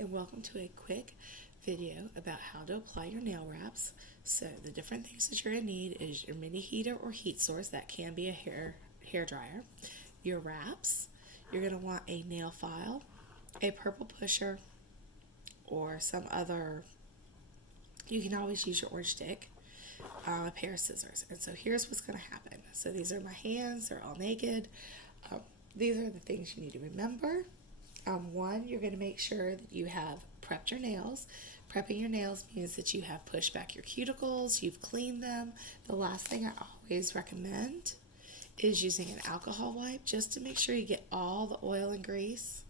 and welcome to a quick video about how to apply your nail wraps. So the different things that you're going to need is your mini heater or heat source, that can be a hair dryer, your wraps, you're going to want a nail file, a purple pusher, or some other, you can always use your orange stick, a pair of scissors. And so here's what's going to happen. So these are my hands, they're all naked. These are the things you need to remember. One, you're going to make sure that you have prepped your nails. Prepping your nails means that you have pushed back your cuticles, you've cleaned them. The last thing I always recommend is using an alcohol wipe just to make sure you get all the oil and grease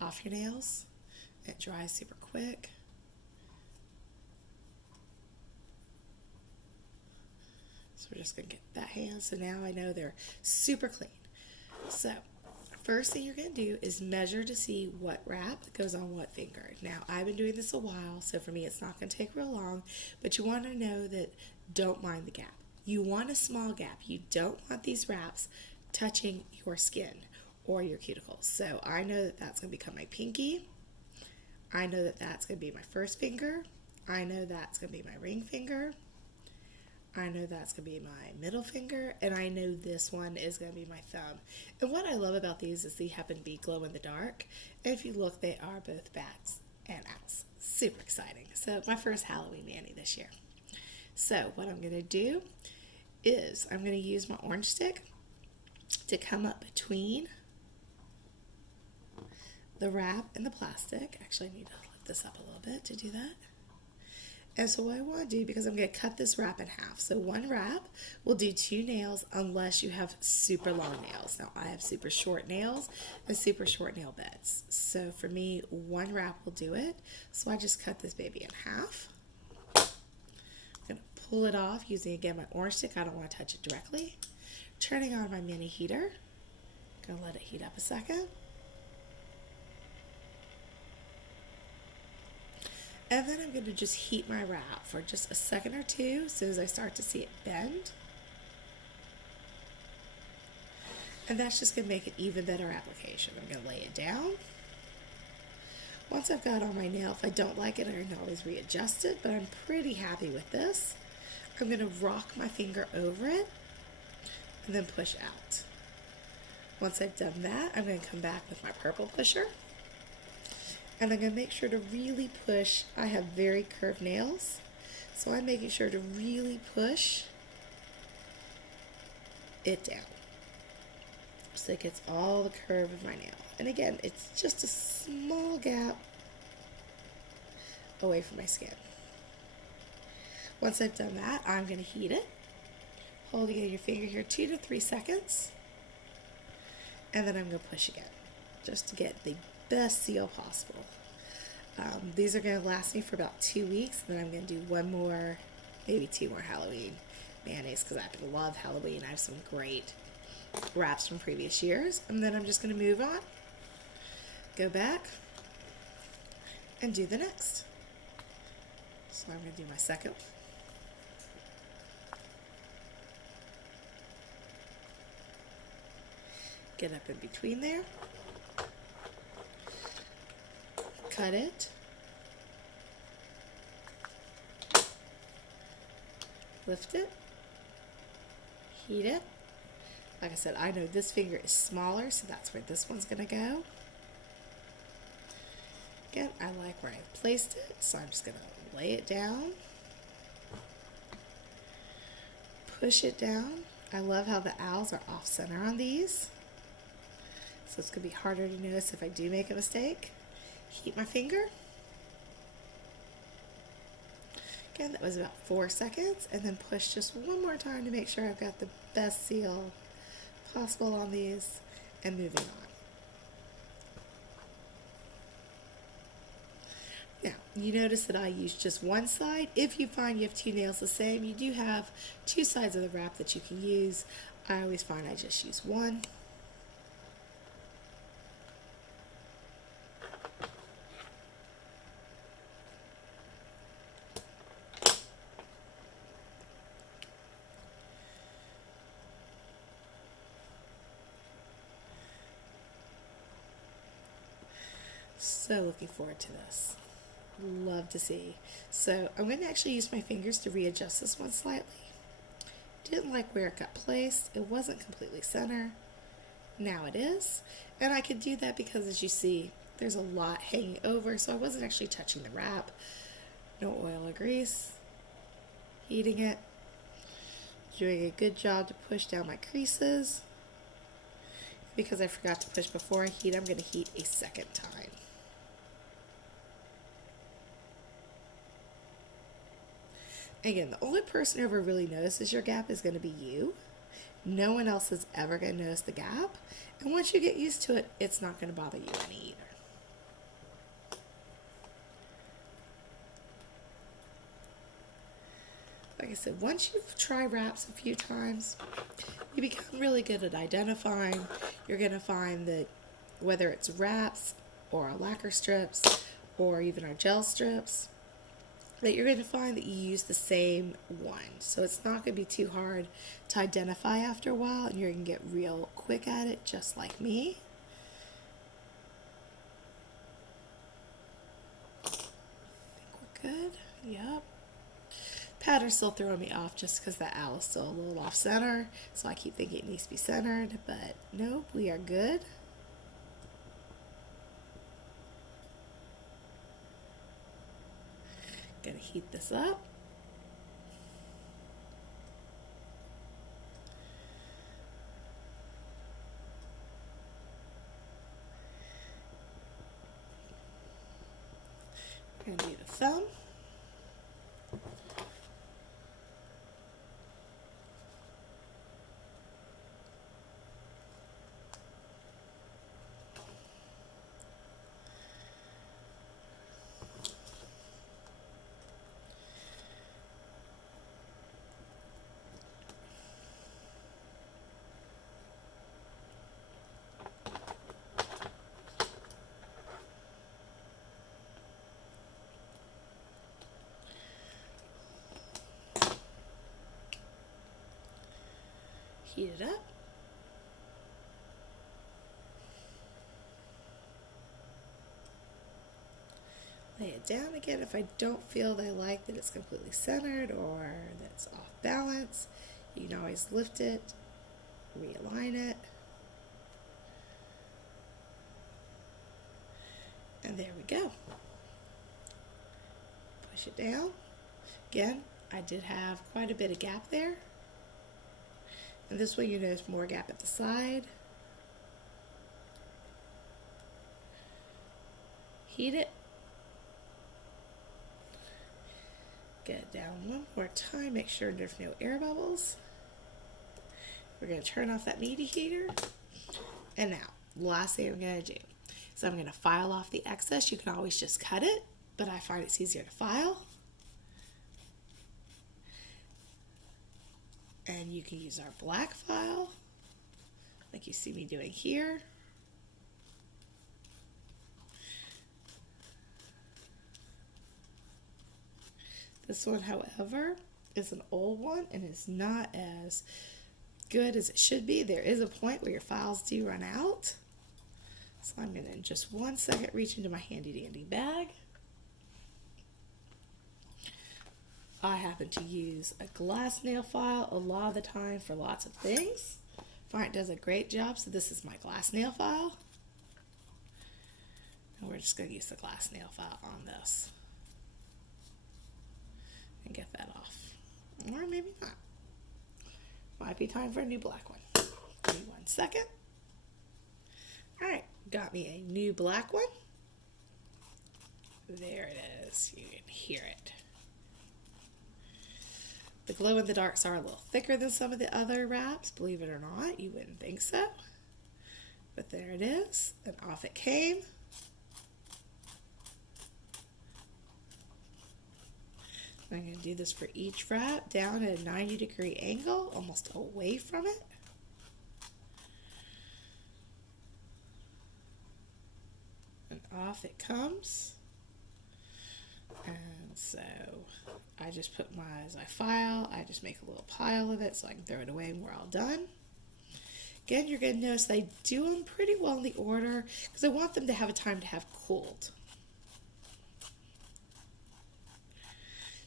off your nails. It dries super quick. So we're just going to get that hand. So now I know they're super clean. So first thing you're going to do is measure to see what wrap goes on what finger. Now, I've been doing this a while, so for me it's not going to take real long, but you want to know that don't mind the gap. You want a small gap. You don't want these wraps touching your skin or your cuticles. So I know that that's going to become my pinky. I know that that's going to be my first finger. I know that's going to be my ring finger. I know that's going to be my middle finger, and I know this one is going to be my thumb. And what I love about these is they happen to be glow in the dark. And if you look, they are both bats and owls. Super exciting. So my first Halloween mani this year. So what I'm going to do is I'm going to use my orange stick to come up between the wrap and the plastic. Actually, I need to lift this up a little bit to do that. And so what I want to do, because I'm going to cut this wrap in half. So one wrap will do 2 nails unless you have super long nails. Now I have super short nails and super short nail beds. So for me, one wrap will do it. So I just cut this baby in half. I'm going to pull it off using, again, my orange stick. I don't want to touch it directly. Turning on my mini heater. Going to let it heat up a second. And then I'm going to just heat my wrap for just a second or two as soon as I start to see it bend. And that's just going to make an even better application. I'm going to lay it down. Once I've got on my nail, if I don't like it, I can always readjust it, but I'm pretty happy with this. I'm going to rock my finger over it and then push out. Once I've done that, I'm going to come back with my purple pusher. And I'm going to make sure to really push. I have very curved nails, so I'm making sure to really push it down so it gets all the curve of my nail. And again, it's just a small gap away from my skin. Once I've done that, I'm going to heat it. Holding in your finger here 2 to 3 seconds. And then I'm going to push again just to get the best seal possible. These are going to last me for about 2 weeks, and then I'm going to do one more, maybe 2 more Halloween manis because I happen to love Halloween. I have some great wraps from previous years, and then I'm just going to move on, go back, and do the next. So I'm going to do my second one. Get up in between there. Cut it, lift it, heat it. Like I said, I know this finger is smaller, so that's where this one's going to go. Again, I like where I placed it, so I'm just going to lay it down, push it down. I love how the owls are off center on these, so it's going to be harder to notice if I do make a mistake. Heat my finger. Again, that was about 4 seconds, and then push just one more time to make sure I've got the best seal possible on these, and moving on. Now, you notice that I use just one side. If you find you have 2 nails the same, you do have 2 sides of the wrap that you can use. I always find I just use one. So looking forward to this. Love to see. So I'm going to actually use my fingers to readjust this one slightly. Didn't like where it got placed. It wasn't completely center. Now it is. And I could do that because, as you see, there's a lot hanging over, so I wasn't actually touching the wrap. No oil or grease. Heating it. Doing a good job to push down my creases. Because I forgot to push before I heat, I'm going to heat a second time. Again, the only person who ever really notices your gap is going to be you. No one else is ever going to notice the gap. And once you get used to it, it's not going to bother you any either. Like I said, once you've tried wraps a few times, you become really good at identifying. You're going to find that whether it's wraps or our lacquer strips or even our gel strips, that you're going to find that you use the same one. So it's not going to be too hard to identify after a while, and you're going to get real quick at it, just like me. I think we're good. Yep. Pattern's still throwing me off just because the owl is still a little off center, so I keep thinking it needs to be centered, but nope, we are good. Gonna heat this up. We're gonna do the thumb. Heat it up. Lay it down again. If I don't feel that I like that it's completely centered or that it's off balance, you can always lift it, realign it. And there we go. Push it down. Again, I did have quite a bit of gap there. And this way you notice more gap at the side. Heat it. Get it down one more time. Make sure there's no air bubbles. We're going to turn off that media heater. And now, last thing I'm going to do. So I'm going to file off the excess. You can always just cut it, but I find it's easier to file. And you can use our black file, like you see me doing here. This one, however, is an old one and is not as good as it should be. There is a point where your files do run out. So I'm going to, in just 1 second, reach into my handy dandy bag. I happen to use a glass nail file a lot of the time for lots of things. Find it does a great job, so this is my glass nail file. And we're just going to use the glass nail file on this. And get that off. Or maybe not. Might be time for a new black one. Give me 1 second. Alright, got me a new black one. There it is. You can hear it. The glow in the darks are a little thicker than some of the other wraps, believe it or not. You wouldn't think so. But there it is, and off it came. I'm going to do this for each wrap, down at a 90-degree angle, almost away from it. And off it comes. And so I just put as I file, I just make a little pile of it so I can throw it away when we're all done. Again, you're going to notice I do them pretty well in the order because I want them to have a time to have cooled.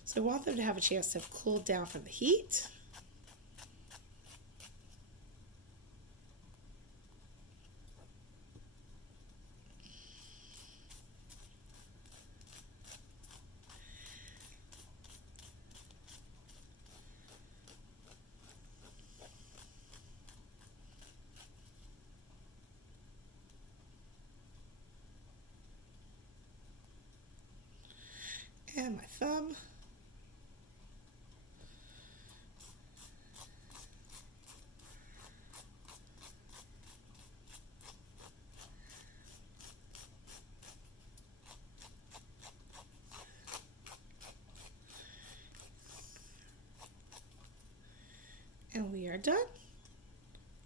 So I want them to have a chance to have cooled down from the heat. And my thumb. And we are done.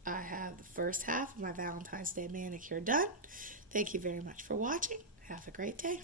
I have the first half of my Valentine's Day manicure done. Thank you very much for watching. Have a great day.